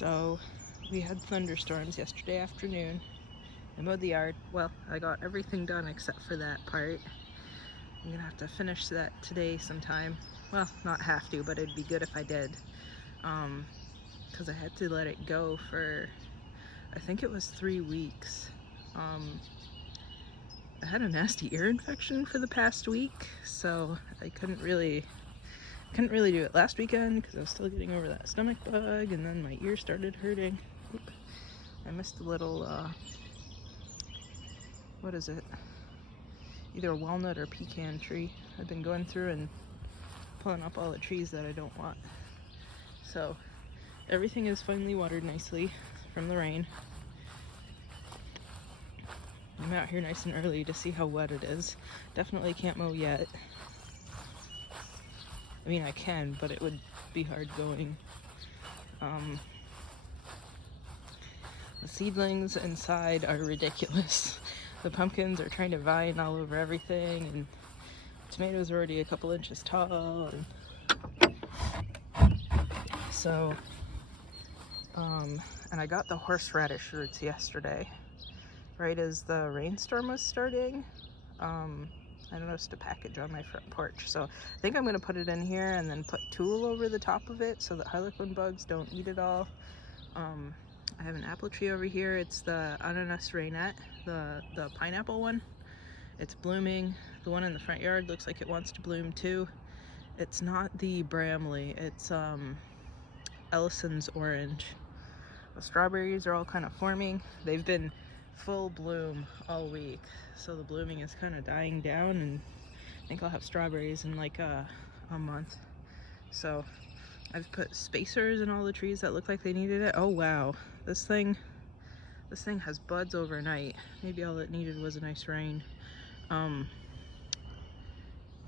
So we had thunderstorms yesterday afternoon. I mowed the yard. Well, I got everything done except for that part. I'm gonna have to finish that today sometime. Well, not have to, but it'd be good if I did. Because I had to let it go for, I think it was 3 weeks. I had a nasty ear infection for the past week, so I couldn't really do it last weekend because I was still getting over that stomach bug, and then my ear started hurting. Oop. I missed a little, what is it? Either a walnut or pecan tree. I've been going through and pulling up all the trees that I don't want. So everything is finally watered nicely from the rain. I'm out here nice and early to see how wet it is. Definitely can't mow yet. I mean, I can, but it would be hard going. The seedlings inside are ridiculous. The pumpkins are trying to vine all over everything, and tomatoes are already a couple inches tall. And I got the horseradish roots yesterday, right as the rainstorm was starting. I noticed a package on my front porch, so I think I'm going to put it in here and then put tulle over the top of it so that harlequin bugs don't eat it all. I have an apple tree over here. It's the ananas rainette, the pineapple one. It's blooming. The one in the front yard looks like it wants to bloom too. It's not the Bramley, it's Ellison's orange. The strawberries are all kind of forming. They've been full bloom all week, so the blooming is kind of dying down, and I think I'll have strawberries in like a month. So I've put spacers in all the trees that look like they needed it. Oh wow, this thing has buds overnight. Maybe all it needed was a nice rain.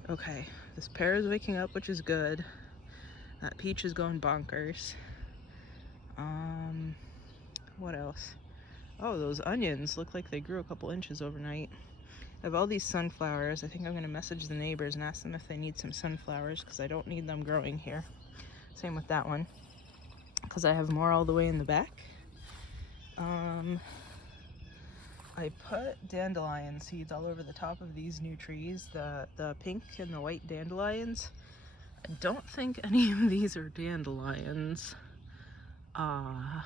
Okay, this pear is waking up, which is good. That peach is going bonkers. What else? Oh, those onions look like they grew a couple inches overnight. I have all these sunflowers. I think I'm gonna message the neighbors and ask them if they need some sunflowers, because I don't need them growing here. Same with that one, because I have more all the way in the back. I put dandelion seeds all over the top of these new trees, the pink and the white dandelions. I don't think any of these are dandelions. I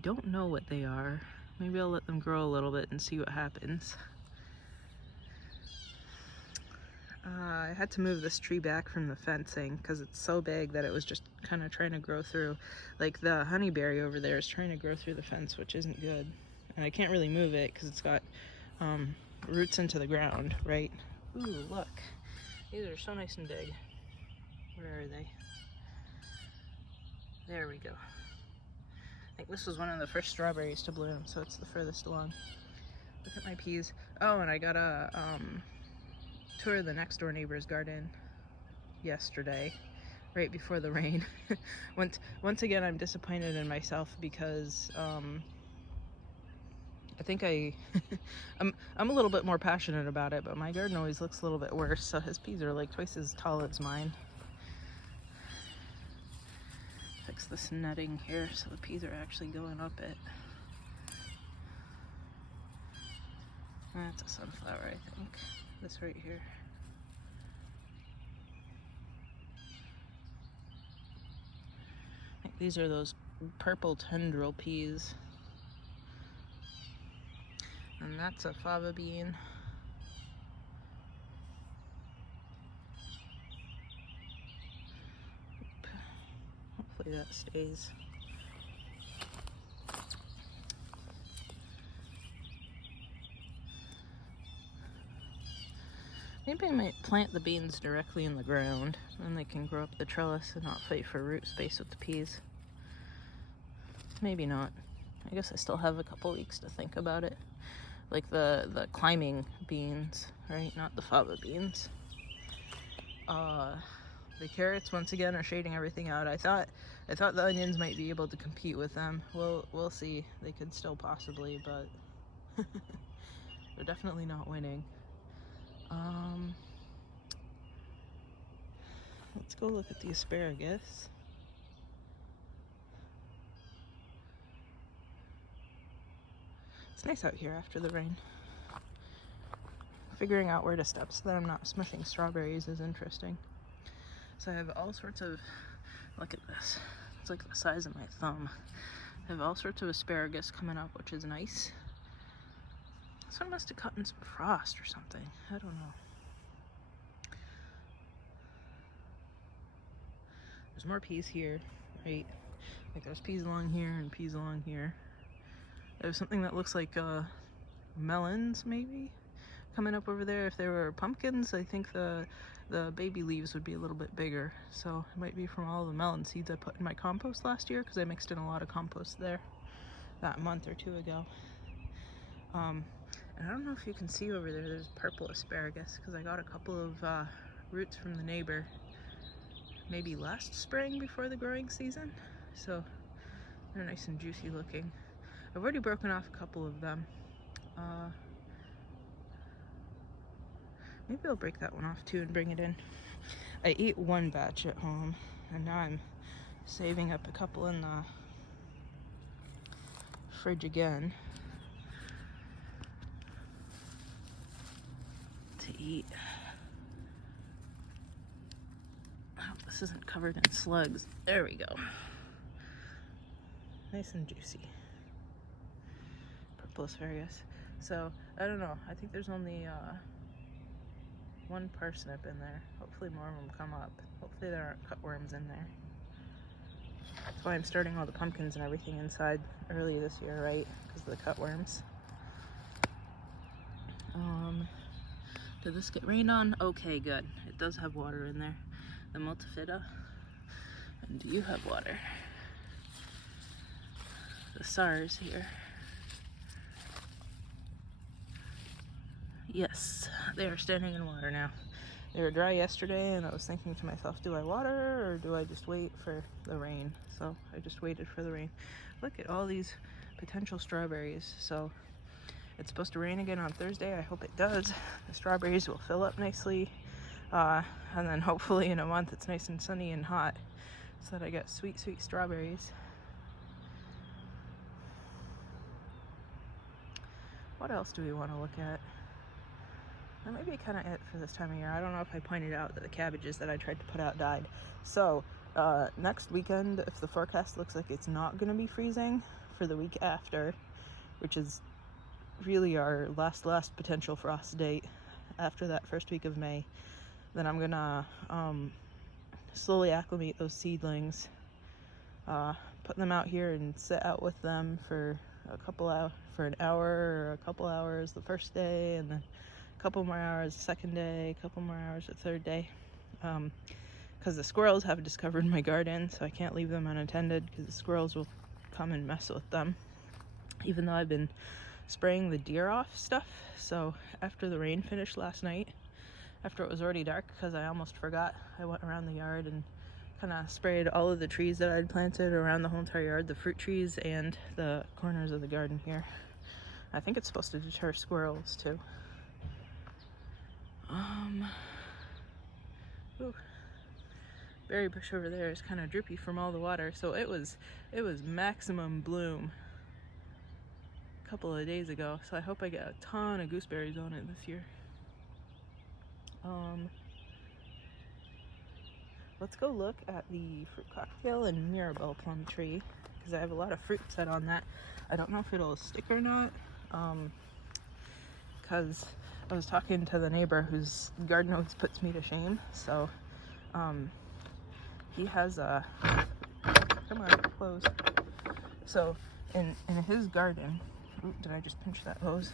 don't know what they are. Maybe I'll let them grow a little bit and see what happens. I had to move this tree back from the fencing because it's so big that it was just kind of trying to grow through. Like the honeyberry over there is trying to grow through the fence, which isn't good. And I can't really move it because it's got roots into the ground, right? Ooh, look. These are so nice and big. Where are they? There we go. I think this was one of the first strawberries to bloom, so it's the furthest along. Look at my peas. Oh, and I got a tour of the next door neighbor's garden yesterday, right before the rain. Once again, I'm disappointed in myself because I think I'm a little bit more passionate about it, but my garden always looks a little bit worse. So his peas are like twice as tall as mine. Fix this netting here so the peas are actually going up it. That's a sunflower, I think. This right here. I think these are those purple tendril peas. And that's a fava bean. Hopefully that stays. Maybe I might plant the beans directly in the ground, and they can grow up the trellis and not fight for root space with the peas. Maybe not. I guess I still have a couple weeks to think about it. Like the climbing beans, right? Not the fava beans. The carrots once again are shading everything out. I thought the onions might be able to compete with them. We'll see. They could still possibly, but they're definitely not winning. Let's go look at the asparagus. It's nice out here after the rain. Figuring out where to step so that I'm not smushing strawberries is interesting. So I have all sorts of, look at this, it's like the size of my thumb. I have all sorts of asparagus coming up, which is nice. This one must have caught in some frost or something, I don't know. There's more peas here, right? Like there's peas along here and peas along here. There's something that looks like melons maybe coming up over there. If there were pumpkins, I think the baby leaves would be a little bit bigger. So it might be from all the melon seeds I put in my compost last year, because I mixed in a lot of compost there that month or two ago. And I don't know if you can see over there, there's purple asparagus, because I got a couple of roots from the neighbor maybe last spring before the growing season. So they're nice and juicy looking. I've already broken off a couple of them. Maybe I'll break that one off too and bring it in. I ate one batch at home, and now I'm saving up a couple in the fridge again to eat. I hope this isn't covered in slugs. There we go. Nice and juicy. Purple asparagus. So, I don't know. I think there's only one parsnip in there. Hopefully more of them come up. Hopefully there aren't cutworms in there. That's why I'm starting all the pumpkins and everything inside early this year, right? Because of the cutworms. Did this get rained on? Okay, good. It does have water in there. The multifida. And do you have water? The SARS here. Yes, they are standing in water now. They were dry yesterday, and I was thinking to myself, do I water or do I just wait for the rain? So I just waited for the rain. Look at all these potential strawberries. So it's supposed to rain again on Thursday. I hope it does. The strawberries will fill up nicely. And then hopefully in a month it's nice and sunny and hot, so that I get sweet, sweet strawberries. What else do we want to look at? That might be kind of it for this time of year. I don't know if I pointed out that the cabbages that I tried to put out died. So next weekend, if the forecast looks like it's not going to be freezing for the week after, which is really our last potential frost date after that first week of May, then I'm gonna slowly acclimate those seedlings, put them out here and sit out with them for an hour or a couple hours the first day, and then a couple more hours the second day, a couple more hours the third day, because the squirrels have discovered my garden, so I can't leave them unattended because the squirrels will come and mess with them, even though I've been spraying the deer off stuff. So after the rain finished last night, after it was already dark, because I almost forgot, I went around the yard and kind of sprayed all of the trees that I'd planted around the whole entire yard, the fruit trees and the corners of the garden here. I think it's supposed to deter squirrels too. Ooh. Berry bush over there is kind of droopy from all the water, so it was maximum bloom a couple of days ago, so I hope I get a ton of gooseberries on it this year. Let's go look at the fruit cocktail and Mirabelle plum tree, because I have a lot of fruit set on that. I don't know if it'll stick or not, because I was talking to the neighbor whose garden always puts me to shame. So he has a, come on, close. So in his garden, ooh, did I just pinch that hose?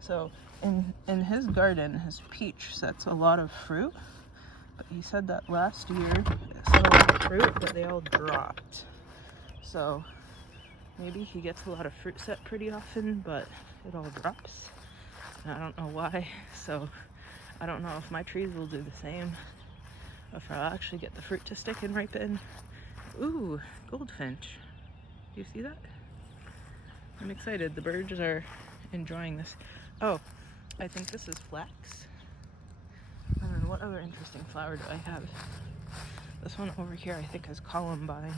So in his garden, his peach sets a lot of fruit, but he said that last year it set a lot of fruit, but they all dropped. So maybe he gets a lot of fruit set pretty often, but it all drops, and I don't know why. So I don't know if my trees will do the same, if I'll actually get the fruit to stick and ripen. Ooh, goldfinch. Do you see that? I'm excited. The birds are enjoying this. Oh, I think this is flax. And then what other interesting flower do I have? This one over here I think is columbine.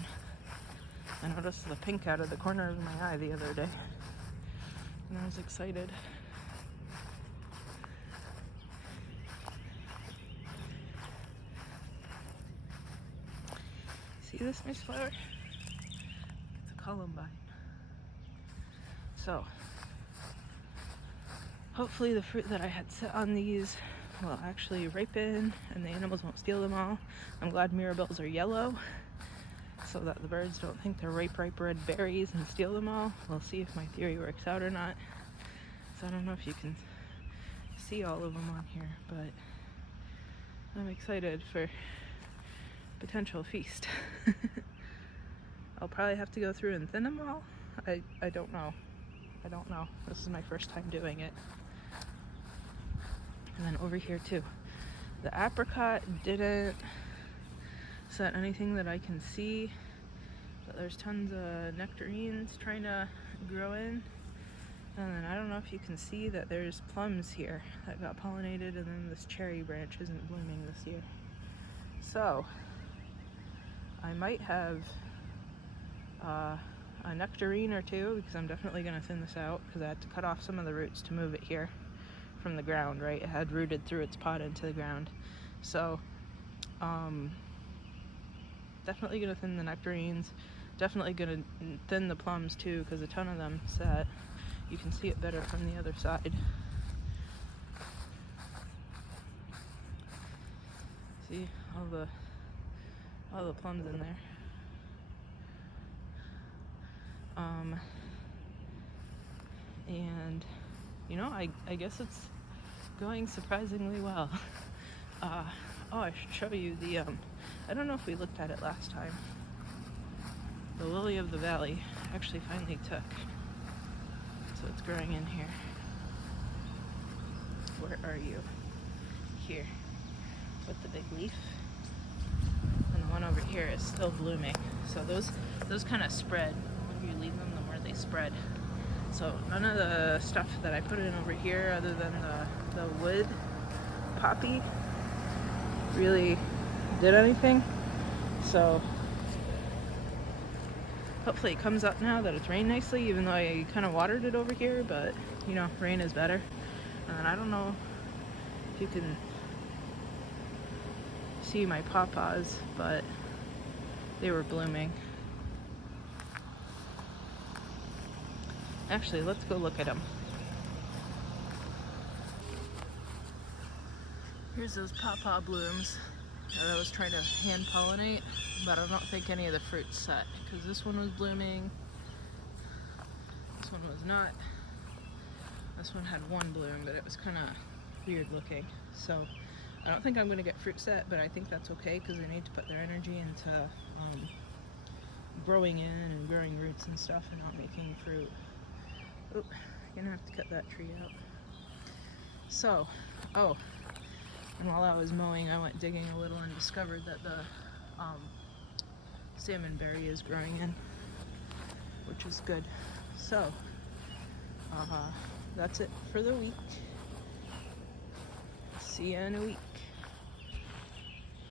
I noticed the pink out of the corner of my eye the other day, and I was excited. See this nice flower? It's a columbine. So, hopefully the fruit that I had set on these will actually ripen and the animals won't steal them all. I'm glad mirabelles are yellow so that the birds don't think they're ripe red berries and steal them all. We'll see if my theory works out or not. So I don't know if you can see all of them on here, but I'm excited for potential feast. I'll probably have to go through and thin them all. I don't know. I don't know. This is my first time doing it. And then over here too. The apricot didn't set anything that I can see, but there's tons of nectarines trying to grow in. And then I don't know if you can see that there's plums here that got pollinated, and then this cherry branch isn't blooming this year. So I might have a nectarine or two, because I'm definitely going to thin this out because I had to cut off some of the roots to move it here from the ground, right? It had rooted through its pot into the ground. So definitely going to thin the nectarines, definitely going to thin the plums too, because a ton of them set. You can see it better from the other side. See all the plums in there. And you know, I guess it's going surprisingly well. Oh, I should show you the I don't know if we looked at it last time. The lily of the valley actually finally took. So it's growing in here. Where are you? Here. With the big leaf. And the one over here is still blooming. So those kind of spread. The longer you leave them, the more they spread. So none of the stuff that I put in over here, other than the wood poppy, really did anything. So hopefully it comes up now that it's rained nicely, even though I kind of watered it over here, but you know, rain is better. And I don't know if you can see my pawpaws, but they were blooming. Actually, let's go look at them. Here's those pawpaw blooms that I was trying to hand pollinate, but I don't think any of the fruit's set, because this one was blooming, this one was not, this one had one bloom, but it was kind of weird looking. So I don't think I'm going to get fruit set, but I think that's okay, because they need to put their energy into growing in and growing roots and stuff, and not making fruit. Oh, gonna have to cut that tree out. So, and while I was mowing, I went digging a little and discovered that the salmonberry is growing in, which is good. So, that's it for the week. See you in a week.